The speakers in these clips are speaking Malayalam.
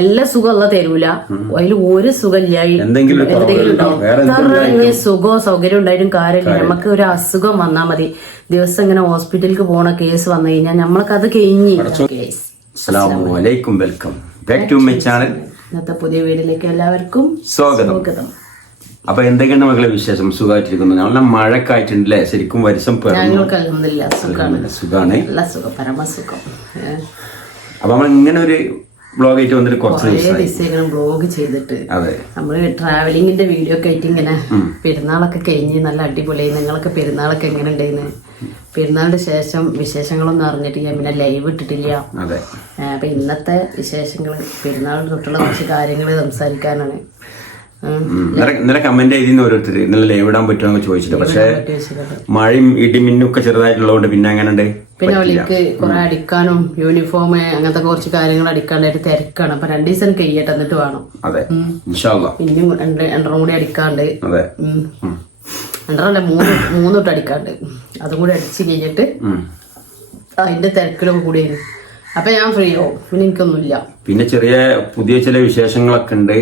എല്ലാ സുഖമുള്ള തരൂല, അതിൽ ഒരു സുഖമില്ല. എന്തെങ്കിലും സുഖമോ സൗകര്യം ഉണ്ടായിട്ടും കാര്യമില്ല. നമുക്ക് ഒരു അസുഖം വന്നാൽ മതി, ദിവസം ഇങ്ങനെ ഹോസ്പിറ്റലിലേക്ക് പോണ കേസ് വന്നു കഴിഞ്ഞാൽ നമ്മൾക്ക് അത് കഴിഞ്ഞ്. Welcome back to my channel. ഇന്നത്തെ പുതിയ വീഡിയോയിലേക്ക് എല്ലാവർക്കും സ്വാഗതം. അപ്പൊ എന്തൊക്കെയാണ് മക്കളെ വിശേഷം? സുഖമായിട്ടിരിക്കുന്നു. നല്ല മഴയൊക്കെ ആയിട്ടുണ്ടല്ലേ? ശരിക്കും വരിസം ഞങ്ങൾക്ക് അൽഹംദുലില്ലാ സുഖാണ്, പരമസുഖം. അപ്പൊ നമ്മൾ ഇങ്ങനെ ഒരു ബ്ലോഗ് ആയിട്ട് വന്നിട്ട് കുറച്ച് ദിവസം ബ്ലോഗ് ചെയ്തിട്ട് നമ്മള് ട്രാവലിങ്ങിന്റെ വീഡിയോ ഒക്കെ ആയിട്ട് ഇങ്ങനെ പെരുന്നാളൊക്കെ കഴിഞ്ഞ് നല്ല അടിപൊളിയായി. നിങ്ങളൊക്കെ പെരുന്നാളൊക്കെ എങ്ങനെ ഉണ്ടായിരുന്നു? പെരുന്നാളിന്റെ ശേഷം വിശേഷങ്ങളൊന്നും അറിഞ്ഞിട്ടില്ല, പിന്നെ ലൈവ് ഇട്ടിട്ടില്ല. അപ്പൊ ഇന്നത്തെ വിശേഷങ്ങൾ പെരുന്നാൾ തൊട്ടുള്ള കുറച്ച് കാര്യങ്ങൾ സംസാരിക്കാനാണ്. ഇന്നലെ കമന്റ് ചെയ്തിരുന്നു ഓരോരുത്തർ, ഇന്നലെ ലൈവ് ഇടാൻ പറ്റുമോ ചോദിച്ചിട്ട്. പക്ഷെ മഴയും ഇടിമിന്നും ഒക്കെ ചെറുതായിട്ടുള്ളതുകൊണ്ട് പിന്നെ അങ്ങനെ ഉണ്ട്. പിന്നെ അവൾക്ക് കുറെ അടിക്കാനും യൂണിഫോം അങ്ങനത്തെ കുറച്ച് കാര്യങ്ങൾ അടിക്കാണ്ടായിട്ട് തിരക്കാണ്. അപ്പൊ 2 ദിവസം കഴിയട്ടെ, എന്നിട്ട് വേണം. പിന്നെയും 2 കൂടി അടിക്കാണ്ട്, 2 മൂന്ന് തൊട്ട് അടിക്കാണ്ട്, അതും കൂടി അടിച്ച് കഴിഞ്ഞിട്ട് അതിന്റെ തിരക്കിലൊക്കെ കൂടിയാണ്. അപ്പൊ ഞാൻ ഫ്രീ ആവും, പിന്നെ എനിക്കൊന്നുമില്ല. പിന്നെ ചെറിയ പുതിയ ചില വിശേഷങ്ങളൊക്കെ ഉണ്ട്,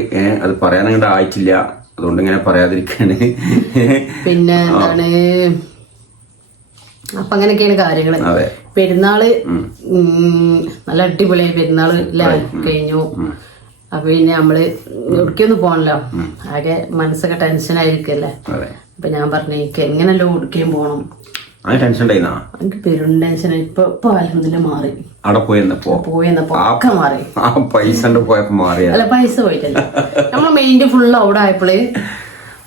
അത് പറയാനങ്ങോട്ട് ആയിട്ടില്ല, അതുകൊണ്ട് ഇങ്ങനെ പറയാതിരിക്കാണ്. പിന്നെ എന്താണ്, അപ്പൊ അങ്ങനെയൊക്കെയാണ് കാര്യങ്ങള്. പെരുന്നാള് നല്ല അടിപൊളിയായി പെരുന്നാള് കഴിഞ്ഞു. അപ്പൊ പിന്നെ നമ്മള് എവിടേക്കൊന്നും പോകണല്ലോ, ആകെ മനസ്സൊക്കെ ടെൻഷൻ ആയിരിക്കല്ലേ. അപ്പൊ ഞാൻ പറഞ്ഞു എനിക്ക് എങ്ങനെയല്ലോ എവിടേക്കും പോണം, എനിക്ക് പെരും ടെൻഷൻ. ഇപ്പൊ അൽഹംദുലില്ലാ മാറി. അവിടെ പോയെന്നപ്പോ ഒക്കെ മാറി. പൈസ പോയപ്പോ അല്ല, പൈസ പോയിട്ടല്ല, നമ്മളെ മൈൻഡ് ഫുള്ള് അവിടെ ആയപ്പോള്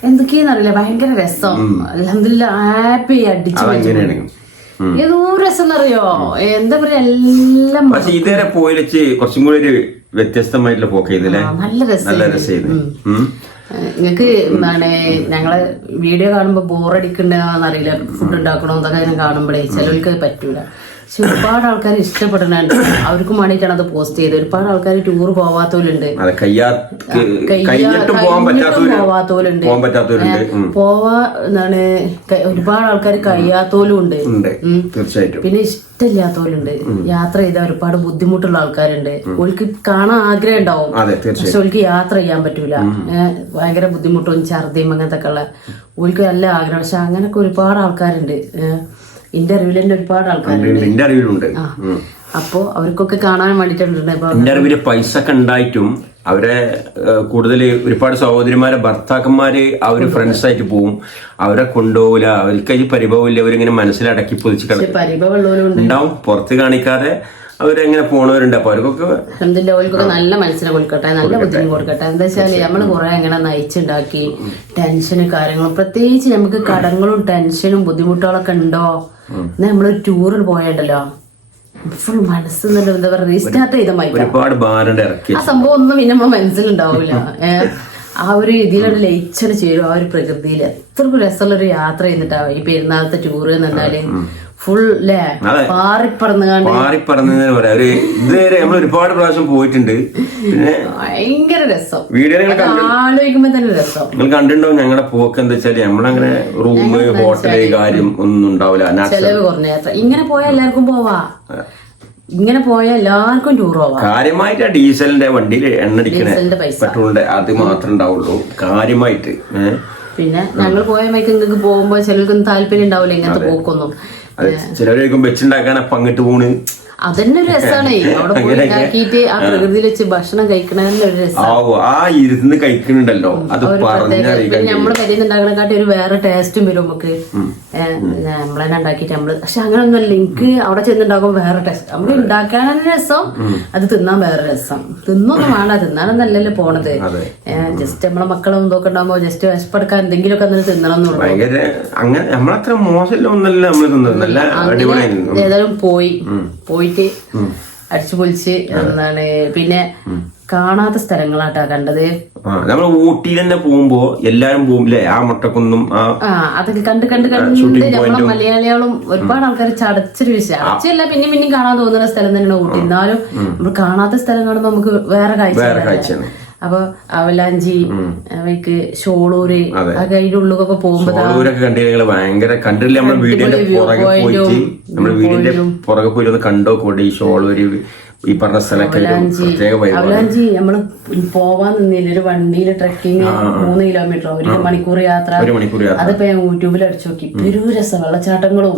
എന്തൊക്കെയാന്നറിയില്ല, ഭയങ്കര രസം. അൽഹംദുലില്ലാ ഹാപ്പി അടിച്ചു. ഏതോ രസം എന്നറിയോ, എന്താ പറയാ, എല്ലാം. പക്ഷെ ഇതുവരെ പോയിച്ച് കുറച്ചും കൂടി ഒരു വ്യത്യസ്തമായിട്ടുള്ള പോക്കുന്നില്ലേ? നല്ല രസമായിരുന്നു. നിങ്ങക്ക് എന്താണ് ഞങ്ങളെ വീഡിയോ കാണുമ്പോ ബോറടിക്കണ്ടെന്നറിയില്ല, ഫുഡ് ഉണ്ടാക്കണോ എന്നൊക്കെ കാണുമ്പോഴേ ചിലർക്ക് പറ്റൂല. പക്ഷെ ഒരുപാട് ആൾക്കാർ ഇഷ്ടപ്പെടുന്നുണ്ട്, അവർക്കും വേണ്ടിയിട്ടാണ് അത് പോസ്റ്റ് ചെയ്തത്. ഒരുപാട് ആൾക്കാർ ടൂർ പോവാത്തോലുണ്ട്, പോവാത്തോലുണ്ട്, പോവാ എന്താണ് ഒരുപാട് ആൾക്കാർ കഴിയാത്തോലും ഉണ്ട്. തീർച്ചയായിട്ടും. പിന്നെ ഇഷ്ടമില്ലാത്തോലുണ്ട്, യാത്ര ചെയ്താൽ ഒരുപാട് ബുദ്ധിമുട്ടുള്ള ആൾക്കാരുണ്ട്. ഓൾക്ക് കാണാൻ ആഗ്രഹം ഉണ്ടാവും, പക്ഷെ ഓൾക്ക് യാത്ര ചെയ്യാൻ പറ്റൂല. ഭയങ്കര ബുദ്ധിമുട്ടും ഛർദിയും അങ്ങനത്തെ ഒക്കെ ഉള്ള ഓൾക്ക് നല്ല ആഗ്രഹം. പക്ഷെ അങ്ങനൊക്കെ ഒരുപാട് ആൾക്കാരുണ്ട്, എന്റെ അറിവിൽ തന്നെ ഒരുപാട് ആൾക്കാരുണ്ട്. അപ്പൊ അവർക്കൊക്കെ കാണാൻ വേണ്ടിട്ടുണ്ട്. എന്റെ അറിവില് പൈസ ഒക്കെ ഉണ്ടായിട്ടും അവരെ കൂടുതൽ ഒരുപാട് സഹോദരിമാരെ ഭർത്താക്കന്മാര് അവര് ഫ്രണ്ട്സ് ആയിട്ട് പോവും, അവരെ കൊണ്ടുപോകില്ല. അവർക്ക് അതിന് പരിഭവമില്ല, അവരിങ്ങനെ മനസ്സിലടക്കി പൊതിച്ച് ഉണ്ടാവും, പുറത്ത് കാണിക്കാതെ അവരെങ്ങനെ പോണവരുണ്ട്. അപ്പൊ അവർക്കൊക്കെ നല്ല മനസ്സിനെ കൊടുക്കട്ടെ, നല്ല ബുദ്ധിമുട്ട് കൊടുക്കട്ടെ. എന്താ വെച്ചാല് നമ്മള് കുറെ അങ്ങനെ നയിച്ചുണ്ടാക്കി ടെൻഷനും കാര്യങ്ങളും, പ്രത്യേകിച്ച് നമുക്ക് കടങ്ങളും ടെൻഷനും ബുദ്ധിമുട്ടുകളൊക്കെ ഉണ്ടോ, നമ്മളൊരു ടൂറിന് പോയണ്ടല്ലോ, ഫുൾ മനസ്സ് എന്താ പറയുക റീസ്റ്റാർട്ട് ചെയ്ത ആ സംഭവം ഒന്നും പിന്നെ നമ്മളെ മനസ്സിലുണ്ടാവൂല. ആ ഒരു ഇതിലൊരു ലയിച്ചൊരു ചേരും, ആ ഒരു പ്രകൃതിയിൽ എത്ര രസമുള്ളൊരു യാത്ര ചെയ്തിട്ടാവും ഈ പെരുന്നാളത്തെ ടൂറ് എന്ന് പറഞ്ഞാല്. ഫുൾ പാറിപ്പറന്ന് ഇതുവരെ നമ്മൾ ഒരുപാട് പ്രാവശ്യം പോയിട്ടുണ്ട്. പിന്നെ ഭയങ്കര രസം, വീഡിയോ ആലോചിക്കുമ്പോ തന്നെ രസം. നിങ്ങൾ കണ്ടിട്ടുണ്ടാവും ഞങ്ങളുടെ പോക്ക്. എന്താ വെച്ചാല് നമ്മളങ്ങനെ റൂം ഹോട്ടല് കാര്യം ഒന്നും ഉണ്ടാവില്ല, ചെലവ് കുറഞ്ഞ യാത്ര. ഇങ്ങനെ പോയാൽ എല്ലാവർക്കും പോവാ, ഇങ്ങനെ പോയാൽ എല്ലാവർക്കും ടൂർ പോവാം. കാര്യമായിട്ട് ഡീസലിന്റെ വണ്ടിയിൽ എണ്ണടിക്കണ പെട്രോളിന്റെ അത് മാത്രമേ ഉണ്ടാവുള്ളൂ കാര്യമായിട്ട്. പിന്നെ ഞങ്ങൾ പോയ മൈക്ക് നിങ്ങൾക്ക് പോകുമ്പോ ചിലർക്കൊന്നും താല്പര്യം ഉണ്ടാവില്ല ഇങ്ങനത്തെ പോക്കൊന്നും. ചിലവരേക്കും വെച്ചുണ്ടാക്കാൻ അപ്പൊ അങ്ങോട്ട് പോണ്, അതന്നെ ഒരു രസമാണ്. അവിടെ പോയി ഉണ്ടാക്കിയിട്ട് ആ പ്രകൃതിയിൽ വെച്ച് ഭക്ഷണം കഴിക്കണതന്നെ ഒരു രസം. ആ ഇരുന്ന് കഴിക്കുന്നുണ്ടല്ലോ, അത് നമ്മള് കരിയുന്നുണ്ടാക്കണക്കാട്ടി ഒരു വേറെ ടേസ്റ്റും വരും നമുക്ക്. നമ്മളെന്നെ ഉണ്ടാക്കിയിട്ട് നമ്മള്, പക്ഷെ അങ്ങനൊന്നുമല്ല, എനിക്ക് അവിടെ ചെന്നുണ്ടാക്കുമ്പോ വേറെ ടേസ്റ്റ്. നമ്മൾ ഉണ്ടാക്കാനന്നെ രസം, അത് തിന്നാൻ വേറെ രസം. തിന്നൊന്നും വേണ്ട, തിന്നാനൊന്നല്ലല്ലോ പോണത്. ജസ്റ്റ് നമ്മളെ മക്കളെ എന്തൊക്കെ ഉണ്ടാകുമ്പോ ജസ്റ്റ് വിശപ്പെടുക്കാൻ എന്തെങ്കിലുമൊക്കെ അന്നേരം തിന്നണം എന്നുള്ളൂ. ഏതായാലും പോയിട്ട് അടിച്ചു പൊളിച്ച് എന്താണ്. പിന്നെ കാണാത്ത സ്ഥലങ്ങളാട്ടാ കണ്ടത്. നമ്മൾ ഊട്ടിയിൽ തന്നെ പോകുമ്പോ എല്ലാരും പോകുമ്പില്ലേ ആ മുട്ടക്കൊന്നും അതൊക്കെ കണ്ട് നമ്മളെ മലയാളികളും ഒരുപാട് ആൾക്കാർ ചടച്ചൊരു വിഷയം. അടച്ചല്ല പിന്നെയും കാണാൻ തോന്നുന്ന സ്ഥലം തന്നെയാണ് ഊട്ടി. എന്നാലും നമ്മൾ കാണാത്ത സ്ഥലം കാണുമ്പോ നമുക്ക് വേറെ കാഴ്ചയാണ്. അപ്പൊ അവലാഞ്ചി അവയ്ക്ക് ഷോളൂര് ഒക്കെ അതിന്റെ ഉള്ളിലൊക്കെ പോകുമ്പോ ഭയങ്കര കണ്ടില്ല. നമ്മുടെ വീടിന്റെ പുറകെ പോയിട്ട് ഒന്ന് കണ്ടോ കൂടെ ഈ ഷോളൂര് ഈ പറഞ്ഞ സ്ഥലമൊക്കെ പ്രത്യേക വൈബാണ്. അവലാഞ്ചി നമ്മള് പോവാൻ നിന്നില്ല, ഒരു വണ്ടിയില് ട്രക്കിങ് 3 കിലോമീറ്റർ 1 മണിക്കൂർ യാത്ര. അതിപ്പോ ഞാൻ യൂട്യൂബിൽ അടിച്ചു നോക്കി, പെരു രസം, വെള്ളച്ചാട്ടങ്ങളും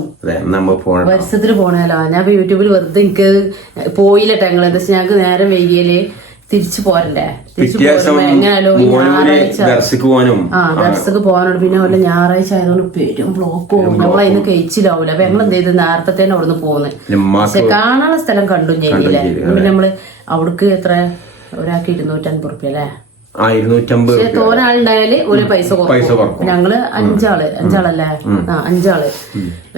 പരിസരത്തിൽ പോണല്ലോ. ഞാൻ ഇപ്പൊ യൂട്യൂബിൽ വെറുതെ എനിക്ക് പോയില്ലട്ടെ ഞങ്ങൾ, എന്താ വെച്ചാൽ ഞങ്ങൾക്ക് നേരം വൈകിയാല് തിരിച്ചു പോരണ്ടേ, തിരിച്ചു പോരുമ്പോ എങ്ങനെയാലോ ദർശക്ക് പോകാനോട്, പിന്നെ വല്ല ഞായറാഴ്ച ആയതുകൊണ്ട് പെരും ബ്ലോക്കും നമ്മളതിന് കഴിച്ചിലാവൂല. അപ്പൊ ഞങ്ങൾ എന്ത് ചെയ്ത് നേരത്തെ തന്നെ അവിടുന്ന് പോകുന്നത്. പക്ഷെ കാണാനുള്ള സ്ഥലം കണ്ടും ചെയ്തില്ലേ. പിന്നെ നമ്മള് അവിടേക്ക് എത്ര ഒരാൾക്ക് 250 റുപ്യ അല്ലേ, 250. പക്ഷെ തോനാളുണ്ടായാല് ഒരു പൈസ കുറക്കും. ഞങ്ങള് അഞ്ചാളല്ലേ, 5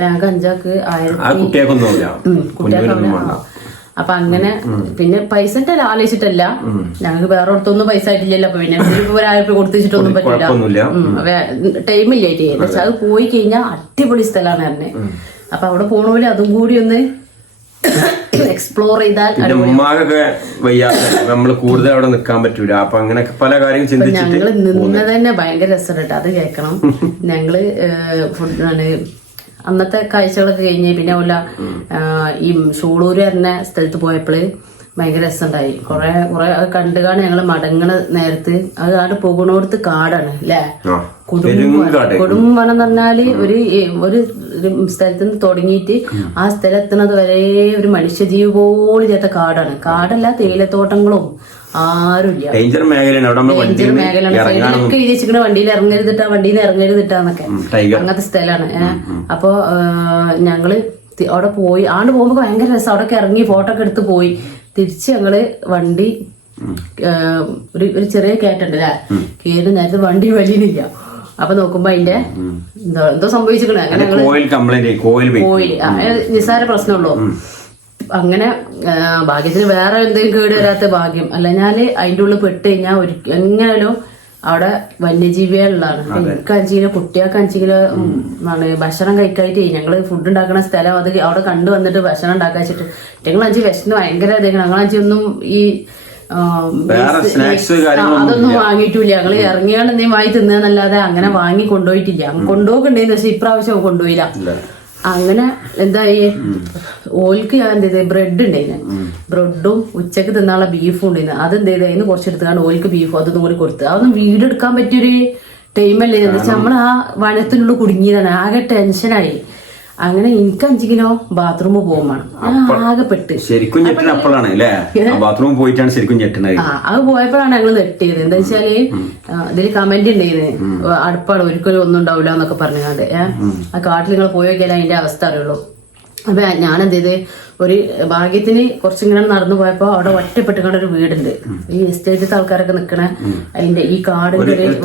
ഞങ്ങൾക്ക് 5 ആൾക്ക് 1000. കുട്ടികൾക്ക് അപ്പൊ അങ്ങനെ പിന്നെ പൈസന്റെ ആലോചിച്ചിട്ടല്ല, ഞങ്ങൾക്ക് വേറെ അടുത്തൊന്നും പൈസ ആയിട്ടില്ലല്ലോ. അപ്പൊ പിന്നെ 1000 രൂപ കൊടുത്തിട്ടൊന്നും പറ്റില്ല, ടൈമില്ലായിട്ട്. പക്ഷെ അത് പോയി കഴിഞ്ഞാൽ അടിപൊളി സ്ഥലമാണ് തന്നെ. അപ്പൊ അവിടെ പോണ അതും കൂടി ഒന്ന് എക്സ്പ്ലോർ ചെയ്താൽ. ഉമ്മാകൊക്കെ വയ്യാതെ നമ്മള് കൂടുതൽ അവിടെ നിൽക്കാൻ പറ്റൂല. അപ്പൊ അങ്ങനെയൊക്കെ പല കാര്യങ്ങളും ചിന്തിച്ചിട്ട് ഞങ്ങള് നിന്നത് തന്നെ ഭയങ്കര രസമായിട്ട്, അത് കേൾക്കണം. ഞങ്ങള് ഫുഡ് അന്നത്തെ കാഴ്ചകളൊക്കെ കഴിഞ്ഞ് പിന്നെ ഉള്ള ഈ ഷൂളൂര് പറഞ്ഞ സ്ഥലത്ത് പോയപ്പോള് ഭയങ്കര രസമുണ്ടായി. കുറെ കണ്ടുകാണ് ഞങ്ങള് മടങ്ങണ നേരത്ത്. അത് കാട് പോകുന്നോടത്ത് കാടാണ് അല്ലേ, കൊടുംവനം എന്ന് പറഞ്ഞാല് ഒരു സ്ഥലത്ത് നിന്ന് തുടങ്ങിയിട്ട് ആ സ്ഥലത്തുന്നത് വരെ ഒരു മനുഷ്യജീവി പോലും ചെയ്യാത്ത കാടാണ്. കാടല്ല, തേയിലത്തോട്ടങ്ങളും ആരുമില്ല. ഡേഞ്ചർ മേഖലയാണ്. സൈഡിലൊക്കെ വിദേശിക്കണ വണ്ടിയിൽ ഇറങ്ങരുതിട്ടാന്നൊക്കെ അങ്ങനത്തെ സ്ഥലമാണ്. അപ്പൊ ഞങ്ങള് അവിടെ പോയി പോകുമ്പോ ഭയങ്കര രസം. അവിടെ ഇറങ്ങി ഫോട്ടോ ഒക്കെ എടുത്ത് പോയി. തിരിച്ച് ഞങ്ങള് വണ്ടി ഒരു ചെറിയ കയറ്റുണ്ട് അല്ലേ, കയറി നേരത്തെ വണ്ടി വലിയില്ല. അപ്പൊ നോക്കുമ്പോ അതിന്റെ എന്തോ സംഭവിച്ചിരിക്കണേ. അങ്ങനെ ഞങ്ങള് നിസ്സാര പ്രശ്നമുള്ളൂ. അങ്ങനെ ഭാഗ്യത്തിന് വേറെ എന്തെങ്കിലും കേട് വരാത്ത ഭാഗ്യം. അല്ല ഞാന് അതിന്റെ ഉള്ളിൽ പെട്ട് കഴിഞ്ഞാൽ എങ്ങനെയാലും അവിടെ വന്യജീവികളുള്ളതാണ്. എനിക്ക് 5 കിലോ, കുട്ടികൾക്ക് 5 കിലോ ഭക്ഷണം കഴിക്കായിട്ട് ഞങ്ങള് ഫുഡ് ഉണ്ടാക്കുന്ന സ്ഥലം അത് അവിടെ കണ്ടു വന്നിട്ട് ഭക്ഷണം ഉണ്ടാക്കാൻ വെച്ചിട്ട് ഞങ്ങൾ 5 വിശന്ന് ഭയങ്കര ഞങ്ങൾ 5 ഒന്നും ഈ അതൊന്നും വാങ്ങിയിട്ടില്ല. ഞങ്ങള് ഇറങ്ങിയാണ് എന്തെങ്കിലും വാങ്ങി തിന്നല്ലാതെ അങ്ങനെ വാങ്ങി കൊണ്ടുപോയിട്ടില്ല. കൊണ്ടുപോകണ്ടേന്ന് പക്ഷെ ഇപ്രാവശ്യം കൊണ്ടുപോയില്ല. അങ്ങനെ എന്തായി, ഓൽക്ക് ഞാൻ എന്ത് ചെയ്ത് ബ്രെഡ് ഉണ്ടായിരുന്നു, ബ്രെഡും ഉച്ചക്ക് തിന്നാനുള്ള ബീഫും ഉണ്ടായിരുന്നു. അത് എന്ത് ചെയ്ത് അതിന് കുറച്ചെടുത്താണ് ഓൽക്ക് ബീഫും അതൊന്നും കൂടി കൊടുത്ത്. അതൊന്നും വീടെടുക്കാൻ പറ്റിയൊരു ടൈമല്ലേ. എന്താ വെച്ചാൽ നമ്മൾ ആ വനത്തിനുള്ളിൽ കുടുങ്ങിയതാണ്. ആകെ ടെൻഷനായി. അങ്ങനെ എനിക്ക് 5 കിലോ ബാത്റൂം പോകുമ്പോൾ ആകെ പെട്ട് ശരിക്കും ഞെട്ടണ അപ്പോഴാണ് അല്ലേ, ബാത്റൂം പോയിട്ടാണ് ശരിക്കും ഞെട്ടണത്. അത് പോയപ്പോഴാണ് ഞങ്ങൾ നെട്ടിയത്. എന്താ വെച്ചാല് ഇതില് കമന്റ് ഉണ്ടായിരുന്നു, അടുപ്പാട് ഒരിക്കലും ഒന്നും ഉണ്ടാവില്ല എന്നൊക്കെ പറഞ്ഞത്. ആ കാട്ടിൽ നിങ്ങൾ പോയി നോക്കിയാൽ അതിന്റെ അവസ്ഥ അറിയുള്ളൂ. അപ്പൊ ഞാനെന്ത് ചെയ്ത് ഒരു ഭാഗ്യത്തിന് കുറച്ചിങ്ങനെ നടന്നു പോയപ്പോ അവിടെ ഒറ്റപ്പെട്ടുകൊണ്ട് ഒരു വീടുണ്ട്. ഈ എസ്റ്റേറ്റത്തെ ആൾക്കാരൊക്കെ നിക്കണ അതിന്റെ ഈ കാടിന്റെ ഒരു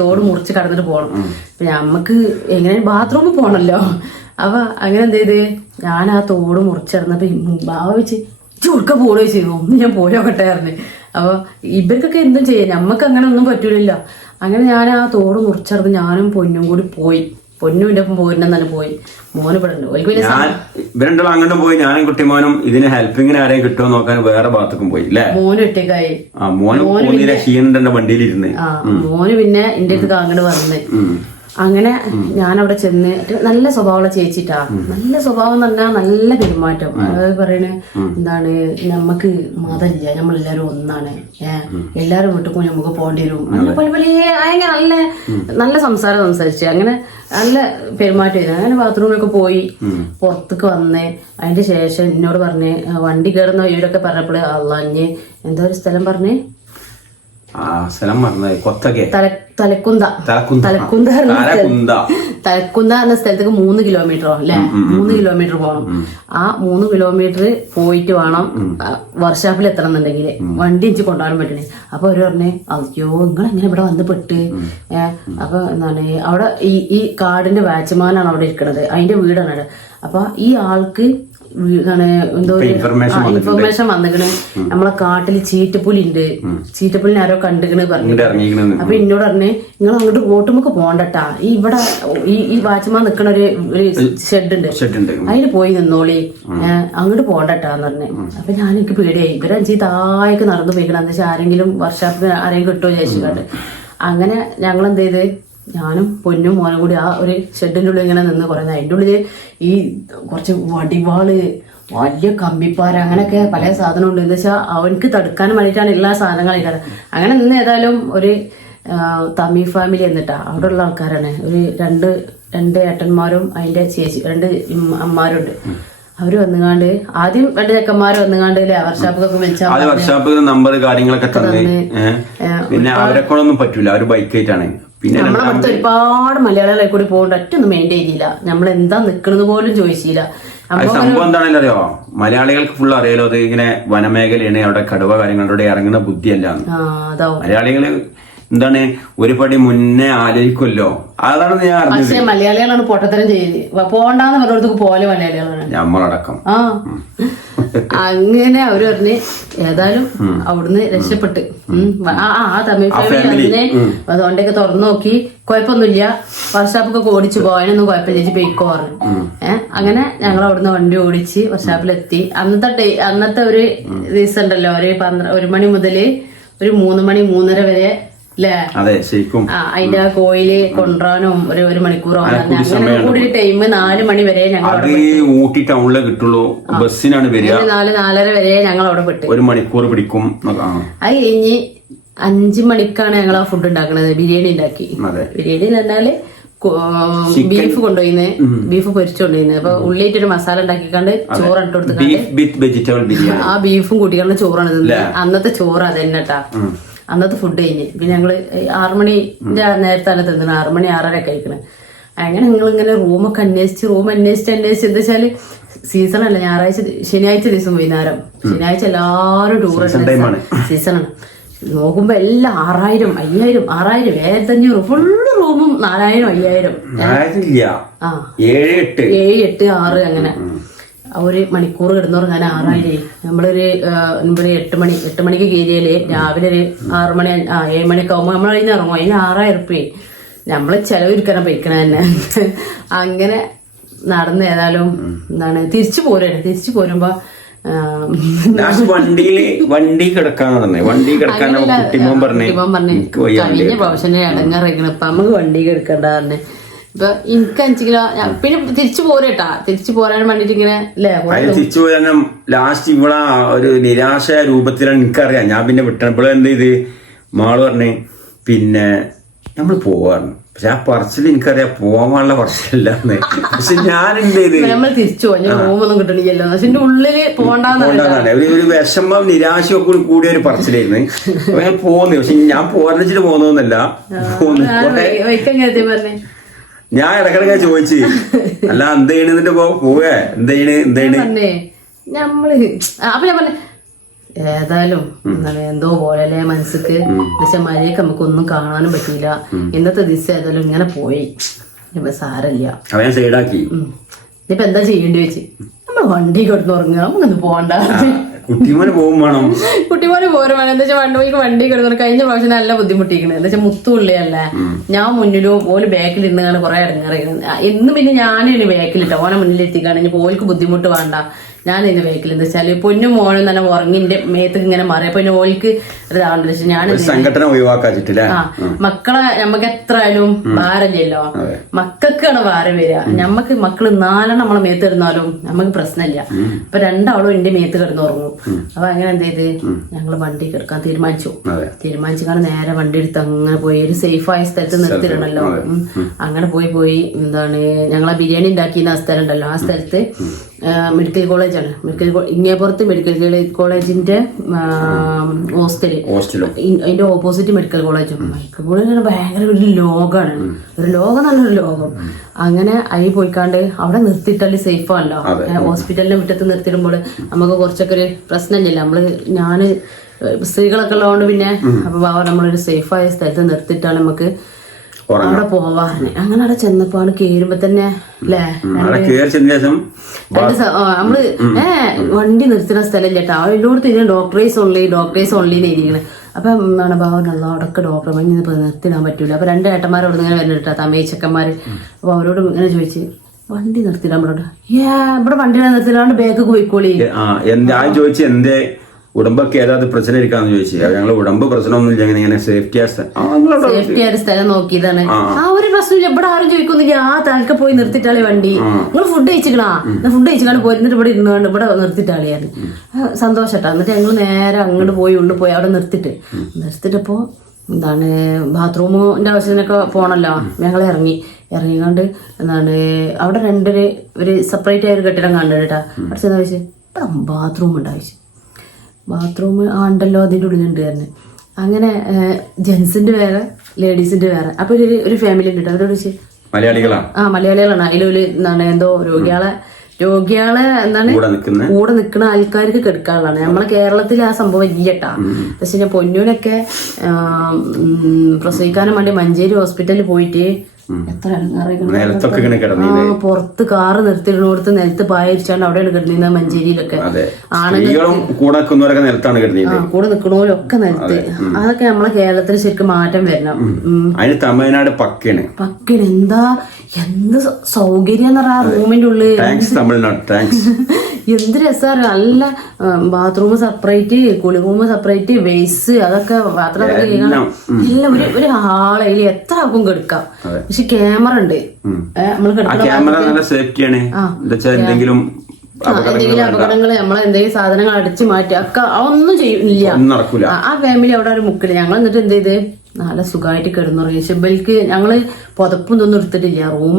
തോട് മുറിച്ച് കടന്നിട്ട് പോകണം. പിന്നെ നമ്മക്ക് എങ്ങനെ ബാത്റൂമിൽ പോണല്ലോ. അപ്പൊ അങ്ങനെ എന്ത് ചെയ്ത് ഞാൻ ആ തോട് മുറിച്ചിടന്നപ്പോ ഭാവിച്ച് ചുരുക്ക പോടുകയോ ചെയ്തു. ഞാൻ പോയോട്ടെയായിരുന്നു. അപ്പൊ ഇവർക്കൊക്കെ എന്തും ചെയ്യാം, നമ്മക്ക് അങ്ങനെ ഒന്നും പറ്റൂലല്ലോ. അങ്ങനെ ഞാൻ ആ തോട് മുറിച്ചിടന്ന് ഞാനും പൊന്നും കൂടി പോയി. പൊന്നുവിന്റെ ഒപ്പം പോരുന്നെന്നാണ് പോയി. മോന് ഇവരുണ്ടോ അങ്ങോട്ടും പോയി. ഞാനും കുട്ടിമോനും ഇതിന് ഹെൽപ്പിങ്ങിന് ആരെയും കിട്ടുമോ നോക്കാൻ വേറെ ഭാഗത്തേക്കും പോയി അല്ലേ. മോന് ഒറ്റക്കായി. മോന് ക്ഷീണന്റെ വണ്ടിയിലിരുന്ന് മോന് പിന്നെ എന്റെ അടുത്ത് അങ്ങോട്ട് വന്ന്. അങ്ങനെ ഞാനവിടെ ചെന്ന് നല്ല സ്വഭാവമുള്ള ചേച്ചിട്ടാ. നല്ല സ്വഭാവം എന്ന് പറഞ്ഞാൽ നല്ല പെരുമാറ്റം. അതായത് പറയണേ എന്താണ്, നമ്മക്ക് മതമില്ല, നമ്മളെല്ലാരും ഒന്നാണ്, എല്ലാരും വീട്ടിൽ നമുക്ക് പോകേണ്ടി വരും. അങ്ങനെ നല്ല സംസാരം സംസാരിച്ചു. അങ്ങനെ നല്ല പെരുമാറ്റം. അങ്ങനെ ബാത്റൂമിലൊക്കെ പോയി പുറത്തേക്ക് വന്നേ. അതിന്റെ ശേഷം എന്നോട് പറഞ്ഞ് വണ്ടി കയറുന്ന ഇവരൊക്കെ പറഞ്ഞപ്പോഴേ അള്ളഞ്ഞ് എന്തോ ഒരു സ്ഥലം പറഞ്ഞേ, സ്ഥലം പറഞ്ഞത് കൊത്തകെ തലക്കുന്ത എന്ന സ്ഥലത്തേക്ക് 3 കിലോമീറ്ററോ അല്ലെ, 3 കിലോമീറ്റർ പോകണം. ആ 3 കിലോമീറ്റർ പോയിട്ട് വേണം വർക്ക്ഷോപ്പിൽ എത്തണം എന്നുണ്ടെങ്കിൽ വണ്ടി എനിക്ക് കൊണ്ടുപോകാൻ പറ്റണേ. അപ്പൊ അവര് പറഞ്ഞേ അയ്യോ നിങ്ങൾ എങ്ങനെ ഇവിടെ വന്ന് പെട്ട്. അപ്പൊ എന്താണ് അവിടെ ഈ കാടിന്റെ വാച്ച്മാനാണ് അവിടെ ഇരിക്കണത്, അതിന്റെ വീടാണ് അവിടെ. അപ്പൊ ഈ ആൾക്ക് എന്തോ ഇൻഫർമേഷൻ വന്നിക്കണ് നമ്മളെ കാട്ടില് ചീറ്റപ്പുലി ഉണ്ട്, ചീറ്റപ്പുലിനെ ആരോ കണ്ടിക്കണ് പറഞ്ഞു. അപ്പൊ എന്നോട് പറഞ്ഞേ നിങ്ങൾ അങ്ങോട്ട് ബോട്ടുമൊക്കെ പോണ്ടട്ടാ, ഇവിടെ ഈ വാച്ച്മാൻ നിക്കണ ഒരു ഷെഡ് ഉണ്ട്, അതിന് പോയി നിന്നോളി, അങ്ങോട്ട് പോണ്ടട്ടാന്ന് പറഞ്ഞേ. അപ്പൊ ഞാൻ എനിക്ക് പേടിയായി. ഇവരഞ്ചി താഴേക്ക് നടന്നു പോയിക്കണം, എന്താ വെച്ചാൽ ആരെങ്കിലും വർക്ക്ഷോപ്പിൽ ആരെങ്കിലും കിട്ടുമോ വിചാരിച്ചിട്ട്. അങ്ങനെ ഞങ്ങൾ എന്ത് ചെയ്ത് ഞാനും പൊന്നും മോനും കൂടി ആ ഒരു ഷെഡിന്റെ ഉള്ളിൽ ഇങ്ങനെ നിന്ന് കുറേ. അതിന്റെ ഉള്ളില് ഈ കുറച്ച് വടിവാള് വലിയ കമ്പിപ്പാര അങ്ങനെയൊക്കെ പല സാധനം ഉണ്ട്. എന്താ വെച്ചാൽ അവനക്ക് തടുക്കാൻ വേണ്ടിയിട്ടാണ് എല്ലാ സാധനങ്ങളും. അങ്ങനെ ഇന്ന് ഏതായാലും ഒരു തമി ഫാമിലി എന്നിട്ടാ അവിടെ ഉള്ള ആൾക്കാരാണ്. ഒരു രണ്ട് ഏട്ടന്മാരും അതിന്റെ ചേച്ചി 2 അമ്മമാരുണ്ട്. അവര് വന്നുകാണ്ട് ആദ്യം 2 ചെക്കന്മാര് വന്നുകാണ്ട് വർക്ക്ഷോപ്പൊക്കെ വിളിച്ചാൽ വർക്ക്ഷോപ്പിൽ നമ്പർ കാര്യങ്ങളൊക്കെ തന്നെ. പിന്നെ അവരെ കൊണ്ടൊന്നും പറ്റൂല, അവര് ബൈക്കായിട്ടാണ്. പിന്നെ നമ്മളെ അടുത്ത് ഒരുപാട് മലയാളികളെ കൂടി പോകേണ്ട ഒറ്റൊന്നും മെയിൻറ്റെയിൻ ചെയ്തില്ല. നമ്മളെന്താ നിക്കണെന്ന് പോലും ചോദിച്ചില്ല. സംഭവം എന്താണെന്ന് അറിയോ, മലയാളികൾക്ക് ഫുൾ അറിയാലോ അത് ഇങ്ങനെ വനമേഖലയാണ്, അവിടെ കടുവ കാര്യങ്ങളുടെ ഇറങ്ങുന്ന ബുദ്ധിയല്ല. മലയാളികള് എന്താണ് ഒരു പടി മുന്നേ ആലോചിക്കുമല്ലോ, അതാണ് ഞാൻ അറിഞ്ഞത്. പക്ഷേ മലയാളികളാണ് പൊട്ടത്തരം ചെയ്യുന്നത്. പോണ്ടാന്ന് പറഞ്ഞിടത്തേക്ക് പോലെ മലയാളികളാണ് നമ്മളടക്കം. അങ്ങനെ അവര് പറഞ്ഞ് ഏതായാലും അവിടുന്ന് രക്ഷപ്പെട്ട് ആ തമിഴ് ഫാമിലി അതിനെ അതുകൊണ്ടൊക്കെ തുറന്നു നോക്കി. കുഴപ്പമൊന്നുമില്ല, വർക്ക്ഷോപ്പൊക്കെ ഓടിച്ചു പോകാനൊന്നും കുഴപ്പമില്ല, ചേച്ചി പെയ്ക്കോ പറഞ്ഞു. അങ്ങനെ ഞങ്ങൾ അവിടുന്ന് വണ്ടി ഓടിച്ച് വർക്ക്ഷോപ്പിലെത്തി. അന്നത്തെ ഒരു ദിവസം ഉണ്ടല്ലോ, ഒരു 1 മണി മുതല് ഒരു 3 മണി 3:30 വരെ അല്ലേ? അതിന്റെ കോയില് കൊണ്ടുവരാനും ഒരു 1 മണിക്കൂറോ അങ്ങനെ കൂടി ടൈം 4 മണി വരെ ഞങ്ങൾ ഊട്ടി ടൗണിലെ കിട്ടുള്ളൂ. ബസ്സിനാണ് വരിക. 4-4:30 വരെ ഞങ്ങൾ അവിടെ പെട്ട് 1 മണിക്കൂർ പിടിക്കും. അത് കഴിഞ്ഞ് 5 മണിക്കാണ് ഞങ്ങൾ ആ ഫുഡ് ഉണ്ടാക്കണത്. ബിരിയാണി ഉണ്ടാക്കി. ബിരിയാണി എന്ന് പറഞ്ഞാല് ബീഫ് കൊണ്ടുപോയിന്ന്, ബീഫ് പൊരിച്ചുകൊണ്ടുപോയിന്ന്. അപ്പൊ ഉള്ളിയിട്ടൊരു മസാല ഉണ്ടാക്കിക്കാണ്ട് ചോറ് ഇട്ട് കൊടുത്തിട്ട് ആ ബീഫും കൂട്ടിക്കാണ്ട് ചോറാണ് തിന്നത്. അന്നത്തെ ചോറ് അതെന്നെട്ടാ അന്നത്തെ ഫുഡ് കഴിഞ്ഞ്. പിന്നെ ഞങ്ങള് 6 മണിന്റെ നേരത്താണ് തിന്നത്. 6 മണി 6:30 കഴിക്കണേ. അങ്ങനെ ഞങ്ങളിങ്ങനെ റൂമൊക്കെ അന്വേഷിച്ച് എന്താ വെച്ചാല് സീസൺ അല്ല, ശനിയാഴ്ച ദിവസം വൈകുന്നേരം. ശനിയാഴ്ച എല്ലാരും ടൂറിസ്റ്റ് സീസണാണ്. നോക്കുമ്പോ എല്ലാം 6000, 5000, 6000, 1500 ഫുള്ള് റൂമും 4000, 5000. 7, 8, 6 അങ്ങനെ. 1 മണിക്കൂർ കിടന്നുറങ്ങാൻ 6000. നമ്മളൊരു 8 മണിക്ക് കയറിയാല് രാവിലെ ഒരു 6 മണി 7 മണിയൊക്കെ ആകുമ്പോ നമ്മൾ അതിന് ഇറങ്ങും. അതിന് 6000 റുപ്യ നമ്മള് ചെലവിരിക്കാനാ പൈക്കണ തന്നെ. അങ്ങനെ നടന്ന് ഏതായാലും തിരിച്ചു പോരുമ്പോ വണ്ടി കിടക്കാൻ കഴിഞ്ഞ പ്രൊഫഷനെ ഇടങ്ങറിയിക്കണം. ഇപ്പൊ നമുക്ക് വണ്ടി കിടക്കണ്ട പറഞ്ഞ്. ഇപ്പൊ എനിക്ക് 5 കിലോ പിന്നെ തിരിച്ചു പോരാൻ വേണ്ടിട്ട് ഇങ്ങനെ തിരിച്ചു പോരാനും ലാസ്റ്റ് ഇവിടെ ഒരു നിരാശ രൂപത്തിലാണ് എനിക്കറിയാം. ഞാൻ പിന്നെ വിട്ടപ്പോഴും എന്ത് ചെയ്ത് മാള് പറഞ്ഞേ പിന്നെ നമ്മള് പോവാറുണ്ട്. പക്ഷെ ആ പറച്ചിൽ എനിക്കറിയാം പോവാനുള്ള പറച്ചില്ലാന്ന്. പക്ഷെ ഞാൻ എന്ത് ചെയ്ത് നമ്മൾ തിരിച്ചു റൂമൊന്നും കിട്ടണില്ലല്ലോ, പക്ഷെ ഉള്ളില് പോണ്ടാന്നാണ് ഒരു വിഷമം നിരാശയൊക്കെ കൂടിയ ഒരു പറച്ചിലായിരുന്നു. അപ്പൊ ഞാൻ പോന്നു. പക്ഷെ ഞാൻ പോരണിച്ചിട്ട് പോന്നോന്നല്ല, ഞാൻ ഇടക്കിടക്ക് ചോദിച്ചു അല്ല എന്ത് ചെയ്യണെന്നിട്ട് പോവേ എന്ത് ചെയ്യണേ നമ്മള് അപ്പൊ ഞാൻ പറഞ്ഞ ഏതായാലും എന്തോ പോലല്ലേ മനസ്സിക്ക്. പക്ഷെ മഴയൊക്കെ നമുക്ക് ഒന്നും കാണാനും പറ്റില്ല. ഇന്നത്തെ ദിവസം ഏതായാലും ഇങ്ങനെ പോയി. ഇപ്പൊ സാരല്ല, സൈഡാക്കി. ഇനിയിപ്പൊ എന്താ ചെയ്യേണ്ടി വെച്ച് നമ്മൾ വണ്ടി കിടന്നുറങ്ങുക, നമുക്കൊന്ന് പോകണ്ട. കുട്ടിമോന് പോകും വേണം. കുട്ടിമോന് പോരും വേണം. എന്താ വെച്ചാൽ വണ്ടി കിടന്നു. കഴിഞ്ഞ പ്രാവശ്യം നല്ല ബുദ്ധിമുട്ടിക്കണേ. എന്താ വെച്ചാൽ മുത്തുള്ളിയല്ലേ, ഞാൻ മുന്നിലും ഓല് ബാക്കിൽ ഇരുന്ന് കുറെ ഇറങ്ങിറങ്ങുന്നത്. ഇന്ന് പിന്നെ ഞാനും ബാക്കിലിട്ടോ ഓനെ മുന്നിലെത്തിക്കാണെങ്കിൽ ഓൽക്ക് ബുദ്ധിമുട്ട് വേണ്ട. ഞാൻ ഇന്ന് ബാക്കിൽ എന്താ വെച്ചാല് പൊന്നും മോനും തന്നെ ഉറങ്ങിന്റെ മേത്തേക്ക് ഇങ്ങനെ മാറിയപ്പോ പിന്നെ ഓൽക്ക് ഇതാവണ്ട. ഞാൻ മക്കളെ നമുക്ക് എത്ര ആയാലും ഭാരമില്ലല്ലോ, മക്കൾക്കാണ് ഭാരം വരിക. ഞമ്മക്ക് മക്കള് 4 നമ്മളെ മേത്ത് കിടന്നാലും നമുക്ക് പ്രശ്നമില്ല. അപ്പൊ 2 ആളും എന്റെ മേത്ത് കിടന്നുറങ്ങും. അപ്പൊ അങ്ങനെ എന്ത് ചെയ്ത് ഞങ്ങള് വണ്ടി കിടക്കാൻ തീരുമാനിച്ചാണ് നേരെ വണ്ടി എടുത്ത് അങ്ങനെ പോയി ഒരു സേഫായ സ്ഥലത്ത് നിർത്തിയിടണല്ലോ. അങ്ങനെ പോയി ഞങ്ങളെ ബിരിയാണി ഉണ്ടാക്കിയ ആ സ്ഥലം ഉണ്ടല്ലോ, ആ സ്ഥലത്ത് മെഡിക്കൽ കോളേജാണ്. ഇങ്ങേപ്പുറത്ത് മെഡിക്കൽ കോളേജിന്റെ ഹോസ്റ്റല്, അതിന്റെ ഓപ്പോസിറ്റ് മെഡിക്കൽ കോളേജ് ഭയങ്കര ഒരു ലോകമാണ്. ഒരു ലോകം നല്ലൊരു ലോകം. അങ്ങനെ അതിൽ പോയിക്കാണ്ട് അവിടെ നിർത്തിയിട്ടാല് സേഫ് ആണല്ലോ. ഹോസ്പിറ്റലിന്റെ മുറ്റത്ത് നിർത്തിയിടുമ്പോൾ നമുക്ക് കുറച്ചൊക്കെ ഒരു പ്രശ്നമില്ലല്ലോ. ഞാന് സ്ത്രീകളൊക്കെ ഉള്ളതുകൊണ്ട് പിന്നെ അപ്പൊ നമ്മളൊരു സേഫായ സ്ഥലത്ത് നിർത്തിയിട്ടാണ് നമുക്ക് അവിടെ പോവാറിന്. അങ്ങനെ അവിടെ ചെന്നപ്പോ കേറുമ്പോ തന്നെ അല്ലേ നമ്മള് വണ്ടി നിർത്തുന്ന സ്ഥലം ചേട്ടാ. എല്ലായിടത്തും ഇതിന് ഡോക്ടേഴ്സ് ഓൺലി എഴുതിയിരിക്കണേ. അപ്പൊ ഭാവനല്ല അവിടൊക്കെ ഡോക്ടർ നിർത്തിടാൻ പറ്റൂല. അപ്പൊ 2 ഏട്ടന്മാരോട് ഇങ്ങനെ വരുന്നിട്ടാ തമിഴ് ചെക്കന്മാര്. അപ്പൊ അവരോട് ഇങ്ങനെ ചോദിച്ച് വണ്ടി നിർത്തിടാൻ ഇവിടെ വണ്ടി നിർത്തിടാണ്ട് ബാക്കൊക്കെ പോയിക്കോളി. ചോദിച്ചു എന്തേ ഉടമ്പൊക്കെ ഏതാത് പ്രശ്നം ഇരിക്കാന്ന് ചോദിച്ചു. ഞങ്ങൾ ഉടമ്പ് പ്രശ്നമൊന്നുമില്ല, ഇങ്ങനെ സേഫ്റ്റി സേഫ്റ്റി ആയ സ്ഥലം നോക്കിയതാണ്. ആ ഒരു പ്രശ്നമില്ല, ഇവിടെ ആരും ചോദിക്കുന്നില്ല. ആ താൽക്ക പോയി നിർത്തിയിട്ടാളി വണ്ടി, നിങ്ങൾ ഫുഡ് കഴിച്ചിക്കണാ, ഫുഡ് കഴിച്ചിക്കാണ്ട് പോയിരുന്നിട്ട് ഇവിടെ ഇരുന്നുകൊണ്ട് ഇവിടെ നിർത്തിയിട്ടാളിയാണ്. സന്തോഷട്ടാ. എന്നിട്ട് ഞങ്ങൾ നേരെ അങ്ങോട്ട് പോയി ഉള്ളിൽ പോയി അവിടെ നിർത്തിയിട്ടപ്പോ എന്താണ് ബാത്റൂമിന്റെ ആവശ്യത്തിനൊക്കെ പോണല്ലോ. ഞങ്ങൾ ഇറങ്ങിക്കൊണ്ട് എന്താണ് അവിടെ ഒരു സെപ്പറേറ്റ് ആയ ഒരു കെട്ടിടം കണ്ടു കേട്ടാ. അവിടെ ചെന്ന ചോദിച്ചു ബാത്റൂം ഉണ്ടാവശ്യം. ബാത്റൂം ഉണ്ടല്ലോ, അതിൻ്റെ ഉള്ളിലുണ്ട് തന്നെ. അങ്ങനെ ജെൻസിന്റെ വേറെ ലേഡീസിന്റെ വേറെ. അപ്പൊ ഒരു ഫാമിലി ഉണ്ട് കേട്ടോ. അവരോട് ചോദിച്ചു മലയാളികളാണ്. അതിലൊരു എന്താണ് എന്തോ രോഗികളെ എന്താണ് കൂടെ നിൽക്കുന്ന ആൾക്കാർക്ക് കെടുക്കാനുള്ളതാണ്. നമ്മളെ കേരളത്തിൽ ആ സംഭവം ഇല്ലട്ടാ. പക്ഷെ ഞാൻ പൊന്നൂനൊക്കെ പ്രസവിക്കാനും വേണ്ടി മഞ്ചേരി ഹോസ്പിറ്റലിൽ പോയിട്ട് എത്ര പുറത്ത് കാറ് നിർത്തിയിടുന്നോടത്ത് നിലത്ത് പായരിച്ചാണ്ട് അവിടെയാണ് കിടന്നിരുന്നത്. മഞ്ചേരിയിലൊക്കെ കൂടെ നിൽക്കണോരൊക്കെ നിലത്ത്. അതൊക്കെ നമ്മളെ കേരളത്തിൽ ശരിക്കും മാറ്റം വരണം. തമിഴ്നാട് പക്കയാണ്. എന്ത് സൗകര്യം എന്ന് പറഞ്ഞാൽ റൂമിന്റെ ഉള്ളിൽ എന്ത് രസമാണ്. നല്ല ബാത്റൂം സെപ്പറേറ്റ്, കുളിറൂം സെപ്പറേറ്റ്, വേസ്റ്റ് അതൊക്കെ പാത്രം എല്ലാം ഒരു ഹാളയിൽ എത്ര ആൾക്കും കെടുക്കാം. പക്ഷെ ക്യാമറ ഉണ്ട്. എന്തെങ്കിലും അപകടങ്ങള് എന്തെങ്കിലും സാധനങ്ങൾ അടിച്ചു മാറ്റി ഒക്കെ ഒന്നും ചെയ്യില്ല. ആ ഫാമിലി അവിടെ ഒരു മുക്കില്. ഞങ്ങൾ എന്നിട്ട് എന്ത് ചെയ്ത് നല്ല സുഖമായിട്ട് കിടന്നുറങ്ങി. ഷെബൽക്ക് ഞങ്ങള് പുതപ്പും ഇതൊന്നും എടുത്തിട്ടില്ല. റൂം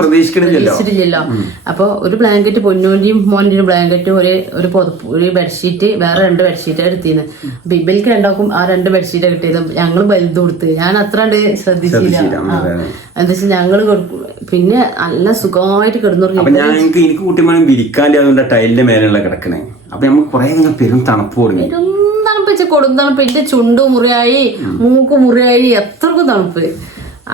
പ്രതീക്ഷിച്ചിട്ടില്ലല്ലോ. അപ്പൊ ഒരു ബ്ലാങ്കറ്റ്, പൊന്നൂന്റെയും മോന്റെയും ബ്ലാങ്കറ്റും ഒരു പുതപ്പ്, ഒരു ബെഡ്ഷീറ്റ്, വേറെ 2 ബെഡ്ഷീറ്റ് എടുത്തിന്ന്. അപ്പൊ ഇബൽക്ക് രണ്ടാക്കും ആ 2 ബെഡ്ഷീറ്റ് കിട്ടിയത്. ഞങ്ങള് വലുത് കൊടുത്ത്. ഞാൻ അത്ര ശ്രദ്ധിച്ചില്ല. എന്താ വെച്ചാൽ ഞങ്ങള് പിന്നെ നല്ല സുഖമായിട്ട് കിടന്നുറങ്ങി. എനിക്ക് കുട്ടിമാനും വിരിക്കാണ്ട് ടൈലിന്റെ മേലുള്ള കിടക്കണേ. അപ്പൊ നമുക്ക് കുറെ പെരും തണുപ്പ് തുടങ്ങി. തണുപ്പിച്ച് കൊടുത്തണുപ്പ്. എന്റെ ചുണ്ട് മുറിയായി, മൂക്ക് മുറിയായി, എത്രക്കും തണുപ്പ്.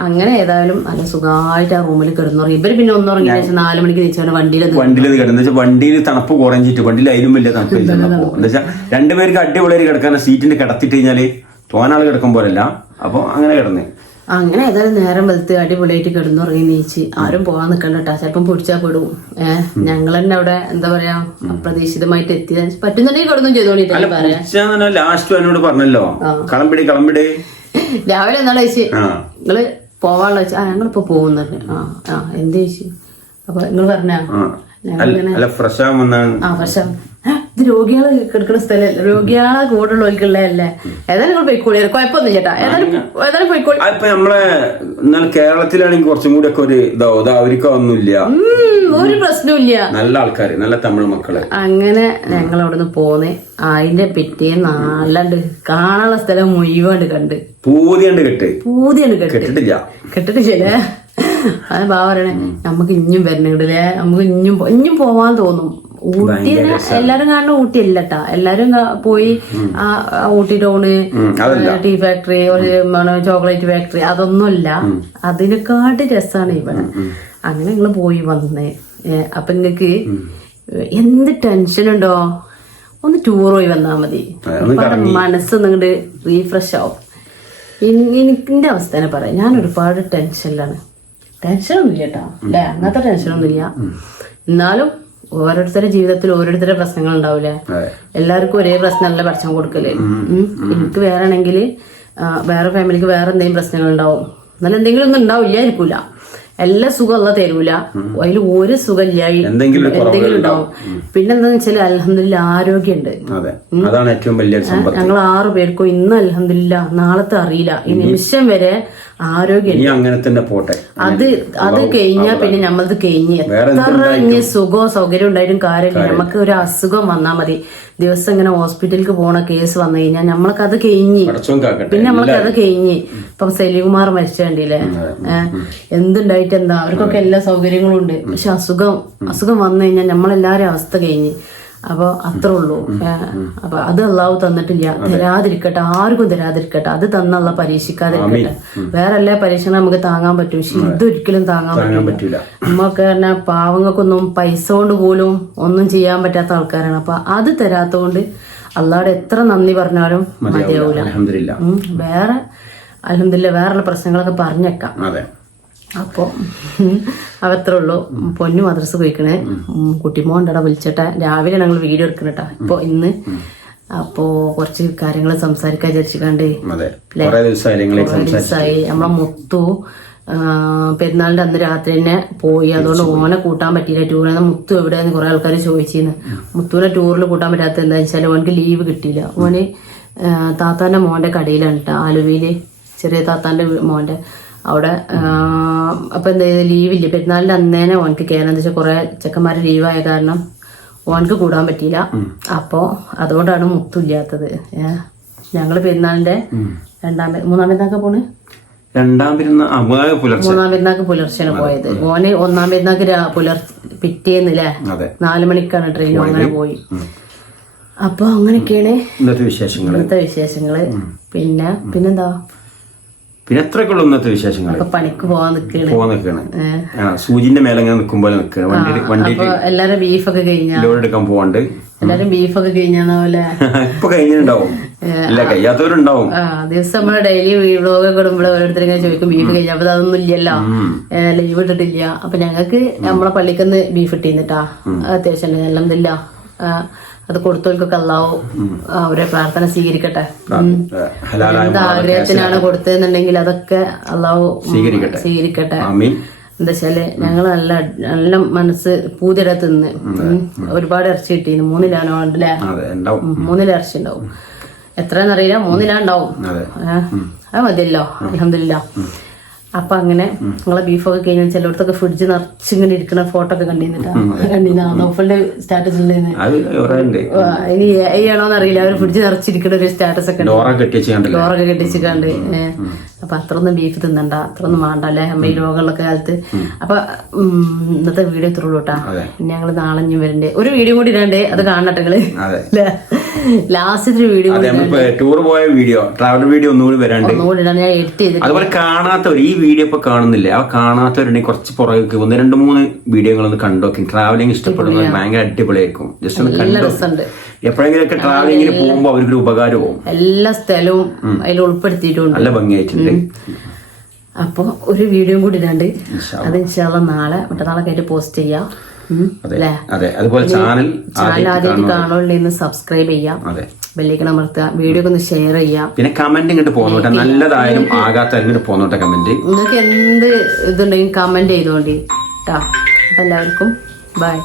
അങ്ങനെ ഏതായാലും നല്ല സുഖമായിട്ട് ആ റൂമിൽ കിടന്നുറങ്ങി. ഇവര് പിന്നെ ഒന്നുറങ്ങി 4 മണിക്ക് നീച്ചാണ് വണ്ടിയിൽ കിടന്നു. വണ്ടിയിൽ തണുപ്പ് കുറഞ്ഞിട്ട് വണ്ടിയിൽ അതിലും വലിയ തണുപ്പില്ല. എന്താ വെച്ചാൽ 2 പേർക്ക് അടിപൊളിയായി കിടക്കാൻ സീറ്റിന്റെ കിടത്തിട്ട് കഴിഞ്ഞാല് തോനാള് കിടക്കും പോലല്ല. അപ്പൊ അങ്ങനെ കിടന്നേ. അങ്ങനെ ഏതായാലും നേരം വെളുത്ത് അടിപൊളിയായിട്ട് കിടന്നുറങ്ങി നീച്ച്. ആരും പോകാൻ നിൽക്കണ്ടട്ടാ, ചിലപ്പം പിടിച്ചാൽ പെടും. ഞങ്ങൾ തന്നെ അവിടെ എന്താ പറയാ അപ്രതീക്ഷിതമായിട്ട് എത്തി. പറ്റുന്നുണ്ടെങ്കിൽ കിടന്നും ചെയ്തോളിട്ട് പറയാം. ലാസ്റ്റ് എന്നോട് പറഞ്ഞല്ലോ കളമ്പിടി രാവിലെ എന്നാ ചോദിച്ചു നിങ്ങള് പോവാനുള്ള ചോദിച്ചു. ഞങ്ങളിപ്പോ പോകുന്നുണ്ട്. എന്ത് ചോദിച്ചു. അപ്പൊ നിങ്ങൾ പറഞ്ഞാ ഫ്രഷ് ഇത് രോഗികളെ കിടക്കുന്ന സ്ഥലമല്ല, രോഗികളെ കൂടുള്ളവർക്കുള്ളതല്ലേ. ഏതായാലും നിങ്ങൾ പോയിക്കോളി, കുഴപ്പമൊന്നും ചേട്ടാ. ഏതായാലും പോയിക്കോളി. ഇപ്പൊ നമ്മളെ കേരളത്തിലാണെങ്കിൽ കുറച്ചും കൂടി ഒക്കെ ഒരു അവർക്കൊന്നുമില്ല, ഒരു പ്രശ്നമില്ല. നല്ല ആൾക്കാര്, നല്ല തമിഴ് മക്കള്. അങ്ങനെ ഞങ്ങൾ അവിടുന്ന് പോന്ന്. അതിന്റെ പിറ്റേന്ന് നാലണ്ട് കാണാനുള്ള സ്ഥലം മുഴുവണ്ട് കണ്ട് പൂതിയാണ്ട് കെട്ടിട്ടില്ലേ. അത് ബാ പറയണേ നമുക്ക് ഇഞ്ഞും വരണില്ലേ, നമുക്ക് ഇഞ്ഞും പോവാൻ തോന്നും. ഊട്ടി എല്ലാരും കാണുന്ന ഊട്ടി അല്ലട്ടാ. എല്ലാരും പോയി ആ Ooty town, tea factory, chocolate factory, അതൊന്നുമല്ല. അതിനെക്കാട്ട് രസാണ് ഇവിടെ. അങ്ങനെ ഞങ്ങള് പോയി വന്നേ. അപ്പൊ നിങ്ങക്ക് എന്ത് ടെൻഷൻ ഉണ്ടോ, ഒന്ന് ടൂർ പോയി വന്നാ മതി. മനസ്സൊന്നിങ്ങോട്ട് റീഫ്രഷ് ആവും. എനിക്കിന്റെ അവസ്ഥ തന്നെ പറയാം. ഞാൻ ഒരുപാട് ടെൻഷനിലാണ്. ടെൻഷനൊന്നുമില്ല കേട്ടോ, അല്ലെ? അങ്ങനത്തെ ടെൻഷനൊന്നുമില്ല. എന്നാലും ഓരോരുത്തരുടെ ജീവിതത്തിൽ ഓരോരുത്തരുടെ പ്രശ്നങ്ങൾ ഉണ്ടാവില്ലേ. എല്ലാവർക്കും ഒരേ പ്രശ്നമല്ല പഠിച്ചാൽ കൊടുക്കല്. എനിക്ക് വേറെ ആണെങ്കിൽ വേറെ ഫാമിലിക്ക് വേറെ എന്തെങ്കിലും പ്രശ്നങ്ങൾ ഉണ്ടാവും. എന്നാലും എന്തെങ്കിലും ഒന്നും ഉണ്ടാവില്ലായിരിക്കൂല. എല്ലാ സുഖമുള്ള തരൂല. അതിൽ ഒരു സുഖമില്ല, എന്തെങ്കിലും ഉണ്ടാവും. പിന്നെന്താന്ന് വെച്ചാല് അൽഹംദുലില്ലാ ആരോഗ്യമുണ്ട്. അതാണ് ഏറ്റവും വലിയ സമ്പത്ത്. ഞങ്ങൾ 6 പേർക്കും ഇന്ന് അൽഹംദുലില്ലാ, നാളത്തെ അറിയില്ല, ഈ നിമിഷം വരെ ആരോഗ്യം അങ്ങനെ തന്നെ പോട്ടെ. അത് കഴിഞ്ഞാ പിന്നെ നമ്മളത് കഴിഞ്ഞ് എത്ര ഇനി സുഖവും സൗകര്യം ഉണ്ടായിട്ടും കാര്യമില്ല. നമുക്ക് ഒരു അസുഖം വന്നാ മതി. ദിവസം ഇങ്ങനെ ഹോസ്പിറ്റലിലേക്ക് പോണ കേസ് വന്നു കഴിഞ്ഞാൽ നമ്മൾക്ക് അത് കഴിഞ്ഞ്, പിന്നെ നമ്മൾക്ക് അത് കഴിഞ്ഞ്. ഇപ്പം സലീകുമാർ മരിച്ച കണ്ടില്ലേ, എന്തുണ്ടായിട്ട് എന്താ, അവർക്കൊക്കെ എല്ലാ സൗകര്യങ്ങളും ഉണ്ട്. പക്ഷെ അസുഖം വന്നു കഴിഞ്ഞാൽ നമ്മളെല്ലാരും അവസ്ഥ കഴിഞ്ഞ്. അപ്പൊ അത്രേ ഉള്ളൂ. അപ്പൊ അത് അള്ളാഹു തന്നിട്ടില്ല, തരാതിരിക്കട്ടെ, ആർക്കും തരാതിരിക്കട്ടെ. അത് തന്നുള്ള പരീക്ഷിക്കാതിരിക്കട്ടെ. വേറെ എല്ലാ പരീക്ഷണം നമുക്ക് താങ്ങാൻ പറ്റും, പക്ഷെ ഇതൊരിക്കലും താങ്ങാൻ പറ്റില്ല. നമ്മൾക്ക് തന്നെ പാവങ്ങൾക്കൊന്നും പൈസ കൊണ്ട് പോലും ഒന്നും ചെയ്യാൻ പറ്റാത്ത ആൾക്കാരാണ്. അപ്പൊ അത് തരാത്തോണ്ട് അള്ളാഹുടെ എത്ര നന്ദി പറഞ്ഞാലും മതിയാവൂല. വേറെ അൽഹംദുലില്ലാ വേറെയുള്ള പ്രശ്നങ്ങളൊക്കെ പറഞ്ഞേക്കാം. അപ്പൊ അവത്രേ ഉള്ളൂ. പൊന്നു മദ്രസ പോയിക്കണേ. കുട്ടിമോണ്ടടാ വിളിച്ചിട്ടാ. രാവിലെ ഞങ്ങൾ വീഡിയോ എടുക്കണട്ടാ. ഇപ്പൊ ഇന്ന് അപ്പോ കുറച്ച് കാര്യങ്ങൾ സംസാരിക്കാൻ വിചാരിച്ചിട്ടുണ്ട്. അതെ, കുറേ ദിവസമായി നമ്മളെ മുത്തു പെരുന്നാളിന്റെ അന്ന് രാത്രി തന്നെ പോയി. അതുകൊണ്ട് ഓനെ കൂട്ടാൻ പറ്റിയില്ല ടൂറിന്. മുത്തു എവിടെയെന്ന് കുറെ ആൾക്കാർ ചോദിച്ചിരുന്നു. മുത്തുവിനെ ടൂറിൽ കൂട്ടാൻ പറ്റാത്ത എന്താ വെച്ചാൽ ഓനക്ക് ലീവ് കിട്ടിയില്ല. ഓന് താത്താന്റെ മോന്റെ കടയിലാണ് കേട്ടോ, ആലുവയില് ചെറിയ താത്താന്റെ മോന്റെ അവിടെ. അപ്പൊ എന്താ ലീവില്ല, പെരുന്നാളിന്റെ അന്നേനെ ഓനക്ക് കയറാൻ എന്താ വെച്ചാൽ കുറെ ചെക്കന്മാര് ലീവായ കാരണം ഓനക്ക് കൂടാൻ പറ്റിയില്ല. അപ്പോ അതുകൊണ്ടാണ് മുത്തു ഇല്ലാത്തത്. ഞങ്ങള് പെരുന്നാളിന്റെ മൂന്നാം പെരുന്നാൾക്ക് പോണ്. മൂന്നാം പെരുന്നാൾക്ക് പുലർച്ചെയാണ് പോയത്. ഓന് ഒന്നാം പെരുന്നാൾക്ക് പിറ്റേന്നില്ലേ 4 മണിക്കാണ് ട്രെയിൻ. അങ്ങനെ പോയി. അപ്പൊ അങ്ങനെയൊക്കെയാണ് ഇന്നത്തെ വിശേഷങ്ങള്. പിന്നെന്താ പിന്നെ എത്രയൊക്കെയുള്ള ഇന്നത്തെ വിശേഷങ്ങൾ. പണിക്ക് പോവാൻ നിൽക്കുകയാണ്. സൂചിന്റെ മേലെ നിൽക്കുമ്പോൾ വണ്ടി എല്ലാരും ബീഫൊക്കെ കഴിഞ്ഞാ ലോഡ് എടുക്കാൻ പോവാണ്ട്. എല്ലാരും ബീഫൊക്കെ കഴിഞ്ഞാന്നാവല്ലേ? ഇപ്പൊ കഴിഞ്ഞിട്ടുണ്ടാവും, ഇല്ല കഴിയാത്തവരുണ്ടാവും. ദിവസം നമ്മള് ഡെയിലി വ്ളോഗ് ഇടുമ്പോൾ ഓരോരുത്തർ ഇങ്ങനെ ചോദിക്കും ബീഫ് കഴിഞ്ഞ. അപ്പൊ അതൊന്നും ഇല്ലല്ലോ, ലീവ് ഇട്ടിട്ടില്ല. അപ്പൊ ഞങ്ങൾക്ക് നമ്മളെ പള്ളിക്കന്ന് ബീഫ് ഇട്ടിരുന്നിട്ടാ. അത്യാവശ്യം അൽഹംദുലില്ലാ. അത് കൊടുത്തവർക്കൊക്കെ അല്ലാഹു അവരെ പ്രാർത്ഥന സ്വീകരിക്കട്ടെ. എന്ത് ആഗ്രഹത്തിനാണ് കൊടുത്തതെന്നുണ്ടെങ്കിൽ അതൊക്കെ അല്ലാഹു സ്വീകരിക്കട്ടെ. എന്താ വെച്ചാല് ഞങ്ങള് നല്ല മനസ്സ് പൂതിട തിന്ന് ഒരുപാട് ഇറച്ചി കിട്ടിയിരുന്നു. 3 കിലോ ഉണ്ടല്ലേ? 3 കിലോ ഇറച്ചി ഉണ്ടാവും. എത്രയെന്നറിയില്ല, 3 കിലോ ഉണ്ടാവും. അത് മതിയല്ലോ, അൽഹംദുലില്ലാ. അപ്പൊ അങ്ങനെ നിങ്ങളെ ബീഫൊക്കെ കഴിഞ്ഞാൽ ചിലയിടത്തൊക്കെ ഫ്രിഡ്ജ് നിറച്ചിങ്ങനെ ഇരിക്കുന്ന ഫോട്ടോ ഒക്കെ കണ്ടിരുന്നിട്ടാ നൗഫലിന്റെ സ്റ്റാറ്റസ് ഉണ്ടായിരുന്നു. ഇനി ആണോന്ന് അറിയില്ല, അവര് ഫ്രിഡ്ജ് നിറച്ചിരിക്കുന്ന ഒരു സ്റ്റാറ്റസ് ഒക്കെ ഡോറൊക്കെ കെട്ടിച്ചിട്ടുണ്ട്. അപ്പൊ അത്രയൊന്നും ബീഫ് തിന്നണ്ട, അത്രയൊന്നും വേണ്ട അല്ലേ അമ്മ ഈ രോഗമുള്ള കാലത്ത്. അപ്പൊ ഇന്നത്തെ വീഡിയോ ഇത്രയുള്ളൂ കേട്ടാ. ഞങ്ങള് നാളെ വരണ്ടേ ഒരു വീഡിയോ കൂടി ഇടണ്ടേ, അത് കാണട്ടെങ്ങള്. ലാസ്റ്റ് വീഡിയോ ടൂർ പോയ വീഡിയോ, ട്രാവൽ വീഡിയോ ഒന്നുകൂടി വരാണ്ട് ഞാൻ എഡിറ്റ് ചെയ്ത്. അതുപോലെ കാണാത്തവർ ഈ വീഡിയോ ഇപ്പൊ കാണുന്നില്ല, ആ കാണാത്തവരുണ്ടെങ്കിൽ കുറച്ച് പുറകെ 1-2-3 വീഡിയോകളൊന്ന് കണ്ടോക്കി. ട്രാവലിംഗ് ഇഷ്ടപ്പെടുന്നത് ഭയങ്കര അടിപൊളിയായിരിക്കും. ജസ്റ്റ് ഒന്ന് കണ്ടോ. എപ്പോഴെങ്കിലൊക്കെ ട്രാവലിംഗിന് പോകുമ്പോ അവർക്കൊരു ഉപകാരവും. എല്ലാ സ്ഥലവും അതിൽ ഉൾപ്പെടുത്തിയിട്ടുണ്ട്, നല്ല ഭംഗിയായിട്ടുണ്ട്. അപ്പൊ ഒരു വീഡിയോ കൂടി ഇടാണ്ട്, അത് ഇൻഷാല്ലാ നാളെ മറ്റന്നാളൊക്കെ ആയിട്ട് പോസ്റ്റ് ചെയ്യാം. അതുപോലെ ചാനൽ ആദ്യമായിട്ട് കാണുന്നുണ്ടെന്ന് സബ്സ്ക്രൈബ് ചെയ്യാം, ബെല്ലൈക്കൺ അമർത്തുക, വീഡിയോ ഒക്കെ ഒന്ന് ഷെയർ ചെയ്യാം. പിന്നെ കമന്റ് ഇങ്ങോട്ട് പോന്നോട്ടെ, നല്ലതായാലും ആകാത്ത ഇങ്ങോട്ട് പോന്നോട്ടെ കമന്റ്. നിങ്ങൾക്ക് എന്ത് ഇതുണ്ടെങ്കിൽ കമന്റ് ചെയ്തോണ്ടി ട്ടാ. അപ്പൊ എല്ലാവർക്കും ബൈ.